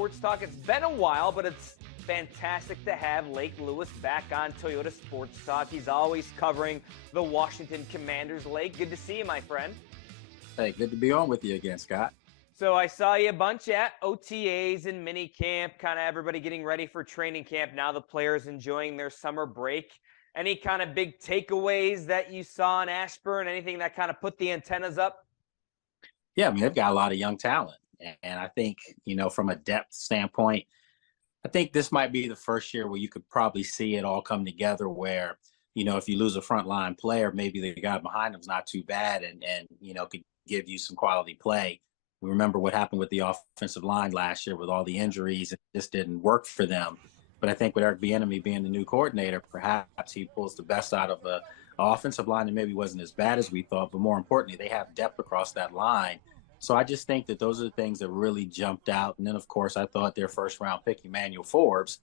Sports Talk. It's been a while, but it's fantastic to have Lake Lewis back on Toyota Sports Talk. He's always covering the Washington Commanders. Lake, good to see you, my friend. Hey, good to be on with you again, Scott. So I saw you a bunch at OTAs and mini camp, kind of everybody getting ready for training camp. Now the players enjoying their summer break. Any kind of big takeaways that you saw in Ashburn? Anything that kind of put the antennas up? Yeah, I mean, they've got a lot of young talent. And I think, from a depth standpoint, I think this might be the first year where you could probably see it all come together where, if you lose a frontline player, maybe the guy behind him is not too bad and could give you some quality play. We remember what happened with the offensive line last year with all the injuries. It just didn't work for them. But I think with Eric Bieniemy being the new coordinator, perhaps he pulls the best out of the offensive line and maybe wasn't as bad as we thought. But more importantly, they have depth across that line. So I just think that those are the things that really jumped out. And then, of course, I thought their first-round pick, Emmanuel Forbes,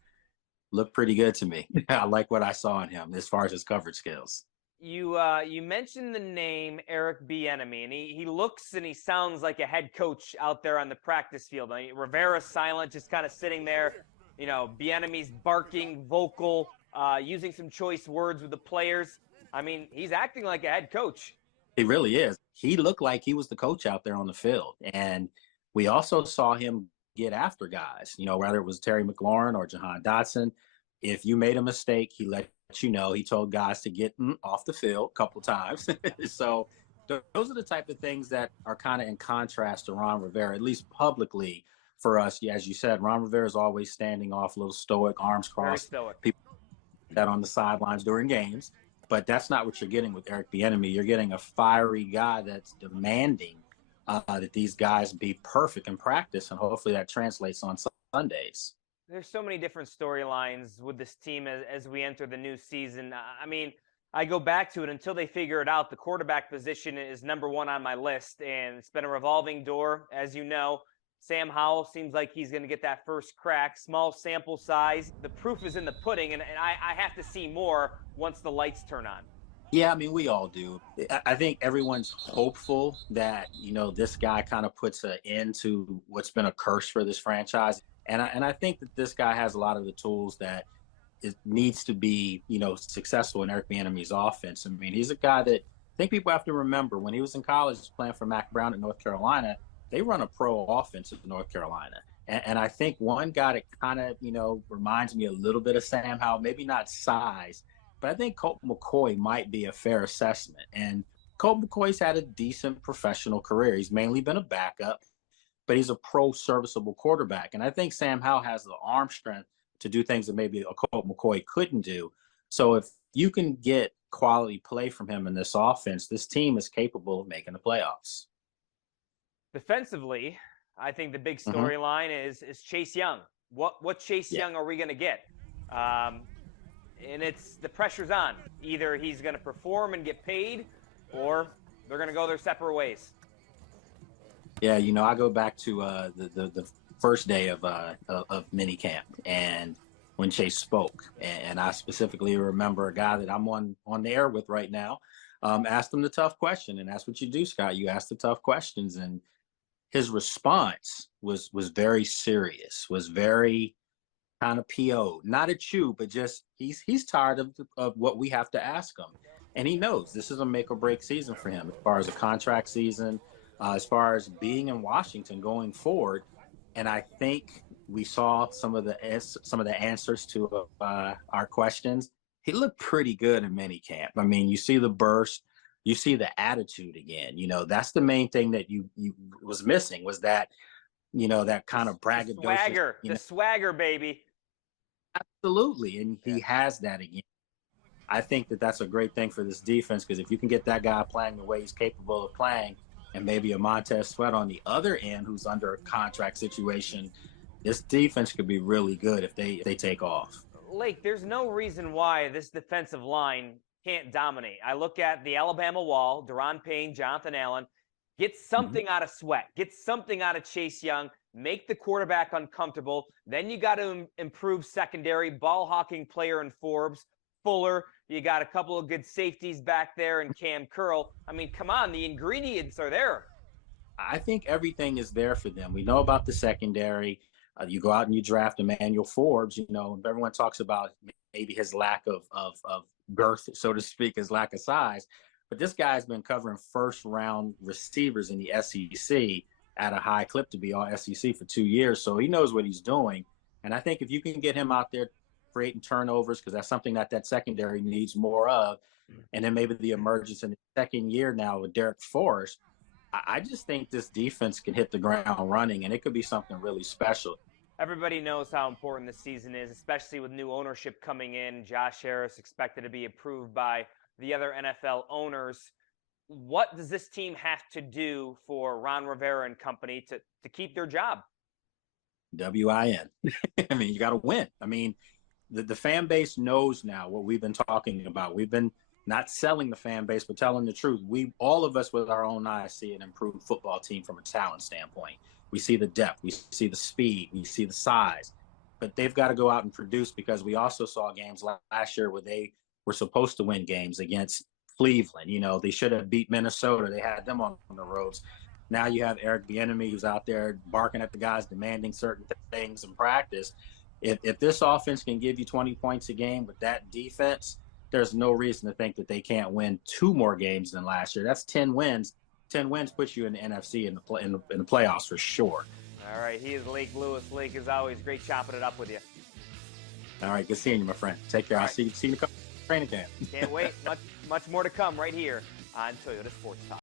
looked pretty good to me. I like what I saw in him as far as his coverage skills. You mentioned the name Eric Bieniemy, and he looks and he sounds like a head coach out there on the practice field. I mean, Rivera's silent, just kind of sitting there. Bieniemy's barking, vocal, using some choice words with the players. I mean, he's acting like a head coach. He really is. He looked like he was the coach out there on the field. And we also saw him get after guys, whether it was Terry McLaurin or Jahan Dotson. If you made a mistake, he let you know. He told guys to get off the field a couple times. So those are the type of things that are kind of in contrast to Ron Rivera, at least publicly for us. As you said, Ron Rivera is always standing off, a little stoic, arms crossed. Very stoic. People that on the sidelines during games. But that's not what you're getting with Eric Bieniemy. You're getting a fiery guy that's demanding that these guys be perfect in practice, and hopefully that translates on Sundays. There's so many different storylines with this team as we enter the new season. I mean, I go back to it until they figure it out. The quarterback position is number one on my list, and it's been a revolving door, as you know. Sam Howe seems like he's going to get that first crack. Small sample size. The proof is in the pudding, and I have to see more once the lights turn on. Yeah, I mean, we all do. I think everyone's hopeful that, this guy kind of puts an end to what's been a curse for this franchise. And I think that this guy has a lot of the tools that it needs to be, successful in Eric Bieniemy's offense. I mean, he's a guy that I think people have to remember when he was in college playing for Mack Brown at North Carolina. They run a pro offense at North Carolina. And I think one guy that kind of, reminds me a little bit of Sam Howell, maybe not size, but I think Colt McCoy might be a fair assessment. And Colt McCoy's had a decent professional career. He's mainly been a backup, but he's a pro serviceable quarterback. And I think Sam Howell has the arm strength to do things that maybe a Colt McCoy couldn't do. So if you can get quality play from him in this offense, this team is capable of making the playoffs. Defensively, I think the big storyline is Chase Young. What Chase Young are we going to get? And it's the pressure's on. Either he's going to perform and get paid, or they're going to go their separate ways. Yeah, I go back to the first day of minicamp, and when Chase spoke, and I specifically remember a guy that I'm on the air with right now, asked him the tough question, and that's what you do, Scott. You ask the tough questions, and his response was very serious, was very kind of PO, not at you, but just he's tired of what we have to ask him. And he knows this is a make or break season for him as far as a contract season, as far as being in Washington going forward. And I think we saw some of the answers to our questions. He looked pretty good in minicamp. I mean, you see the burst. You see the attitude again. That's the main thing that you was missing was that, that kind of braggadocious. The swagger, baby. Absolutely. And he has that again. I think that that's a great thing for this defense because if you can get that guy playing the way he's capable of playing and maybe a Montez Sweat on the other end who's under a contract situation, this defense could be really good if they take off. Lake, there's no reason why this defensive line can't dominate. I look at the Alabama wall, Daron Payne, Jonathan Allen, get something out of Sweat, get something out of Chase Young, make the quarterback uncomfortable. Then you got to improve secondary, ball hawking player in Forbes, Fuller. You got a couple of good safeties back there and Cam Curl. I mean, come on, the ingredients are there. I think everything is there for them. We know about the secondary. You go out and you draft Emmanuel Forbes. Everyone talks about maybe his lack of girth, so to speak, his lack of size. But this guy's been covering first-round receivers in the SEC at a high clip to be all SEC for 2 years. So he knows what he's doing. And I think if you can get him out there creating turnovers, because that's something that secondary needs more of, and then maybe the emergence in the second year now with Derek Forrest, I just think this defense can hit the ground running, and it could be something really special. Everybody knows how important this season is, especially with new ownership coming in. Josh Harris expected to be approved by the other NFL owners. What does this team have to do for Ron Rivera and company to keep their job? WIN. I mean, you got to win. I mean, the fan base knows now what we've been talking about. We've been not selling the fan base, but telling the truth. All of us with our own eyes see an improved football team from a talent standpoint. We see the depth, we see the speed, we see the size, but they've got to go out and produce, because we also saw games last year where they were supposed to win games against Cleveland. They should have beat Minnesota. They had them on the ropes. Now you have Eric Bieniemy, who's out there barking at the guys, demanding certain things in practice. If this offense can give you 20 points a game with that defense, there's no reason to think that they can't win 2 more games than last year. That's 10 wins. 10 wins puts you in the NFC in the playoffs for sure. All right. He is Lake Lewis. Lake, as always, great chopping it up with you. All right. Good seeing you, my friend. Take care. I'll see you in the training camp. Can't wait. Much more to come right here on Toyota Sports Talk.